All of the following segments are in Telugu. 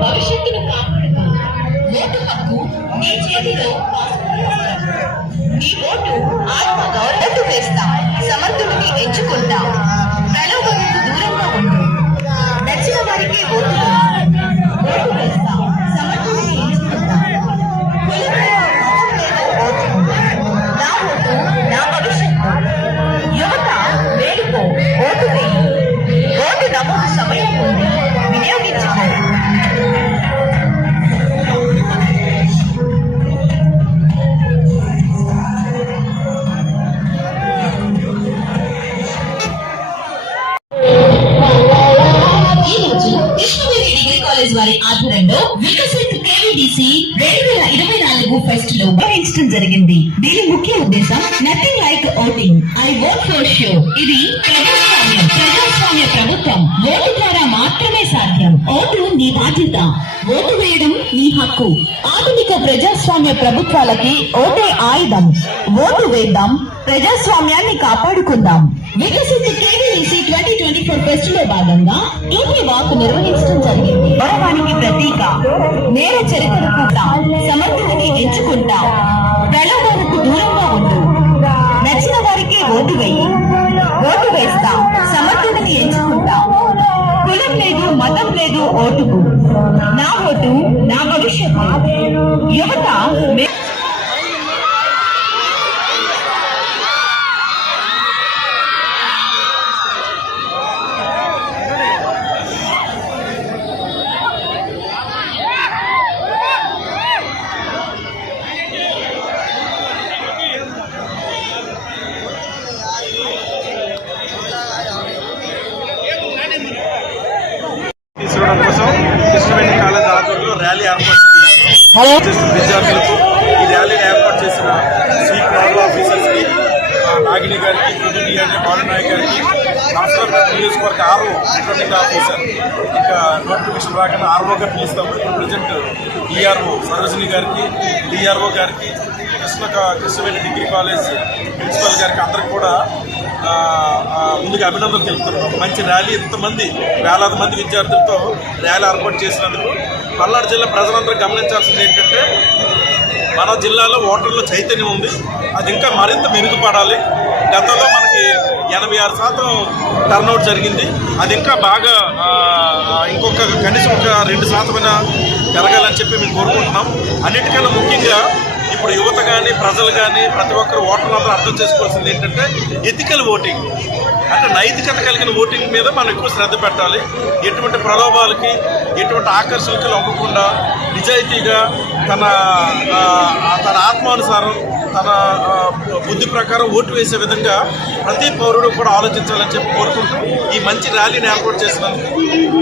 భవిష్యత్తును కాపాడుతూ ఓటు హక్కు మీ చేతిలో కాలేజ్ వారి ఆధ్వర్యంలో వికసిత్ కేవీడీసీ రెండు వేల ఇరవై నాలుగు ఫెస్ట్లో నిర్వహించడం జరిగింది. దీని ముఖ్య ఉద్దేశం nothing like voting. I vote for show. ఇది ప్రజాస్వామ్యం ప్రజాస్వామ్య ప్రభుత్వం. ఓటు ద్వారా మాత్రమే సాధ్యం. ఓటు నీ బాధ్యత. ఓటు వేయడం నీ హక్కు. ఆధునిక ప్రజాస్వామ్య ప్రభుత్వాలకి ఓటే ఆయుధం. ఓటు వేద్దాం ప్రజాస్వామ్యాన్ని కాపాడుకుందాం. వికసిత్ కేవీసీ ట్వంటీ ఫోర్ ఫెస్ట్లో భాగంగా ఇంటి వాక్ నిర్వహించడం జరిగింది. గౌరవానికి ప్రతీక నేర చరిత్రకు సమర్థుడిని ఎంచుకుంటా. ప్రలోభాలకు దూరంగా ఉండు. నచ్చిన వారికి ఓటు వేయి. ఓటు వేస్తా సమర్థుడిని ఎంచుకుంటా. కులం లేదు మతం లేదు ఓటుకు. నా ఓటు నా భవిష్యత్తు. యువత మే- తీసుకోవడం కోసం కృష్ణవేణి కాలేజ్ ఆధ్వర్యంలో ర్యాలీ ఏర్పాటు విద్యార్థులకు ఈ ర్యాలీని ఏర్పాటు చేసిన సి ప్రాంత ఆఫీసర్స్కి ఆ, నాగిని గారికి పుదు డిఆర్ఏ బాలనాయక్ గారికి నమస్కారం నియోజకవర్గ ఆర్ఓ రిటర్నింగ్ ఆఫీసర్ ఇంకా నోటిఫికేషన్ రాకుండా ఆర్ఓగా పిలుస్తాము ఇప్పుడు ప్రజెంట్ డిఆర్ఓ సరోజిని గారికి డిఆర్ఓ గారికి Krishna Krishnaveni degree college principal గారికి అందరికి కూడా ముందుగా అభినందనలు తెలుపుతున్నాం. మంచి ర్యాలీ ఇంతమంది వేలాది మంది విద్యార్థులతో ర్యాలీ ఏర్పాటు చేసినందుకు పల్నాడు జిల్లా ప్రజలందరూ గమనించాల్సింది ఏంటంటే మన జిల్లాలో ఓటర్ల చైతన్యం ఉంది. అది ఇంకా మరింత మెరుగుపడాలి. గతంలో మనకి ఎనభై ఆరు శాతం టర్నౌట్ జరిగింది. అది ఇంకా బాగా ఇంకొక కనీసం ఒక రెండు శాతమైన పెరగాలని చెప్పి మేము కోరుకుంటున్నాం. అన్నిటికన్నా ముఖ్యంగా ఇప్పుడు యువత కానీ ప్రజలు కానీ ప్రతి ఒక్కరు ఓటర్లందరూ అర్థం చేసుకోవాల్సింది ఏంటంటే ఎథికల్ ఓటింగ్ అంటే నైతికత కలిగిన ఓటింగ్ మీద మనం ఎక్కువ శ్రద్ధ పెట్టాలి. ఎటువంటి ప్రలోభాలకి ఎటువంటి ఆకర్షణకి లొంగకుండా నిజాయితీగా తన తన ఆత్మానుసారం తన బుద్ధి ప్రకారం ఓటు వేసే విధంగా ప్రతి పౌరుడు కూడా ఆలోచించాలని చెప్పి కోరుకుంటూ ఈ మంచి ర్యాలీని ఏర్పాటు చేసినందుకు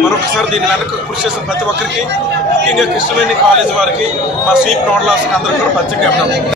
మరొకసారి దీని వెనక కృషి చేసిన ప్రతి ఒక్కరికి ముఖ్యంగా కృష్ణవేణి కాలేజ్ వారికి మా స్వీప్ నోడలాస్ అందరూ కూడా ప్రత్యేక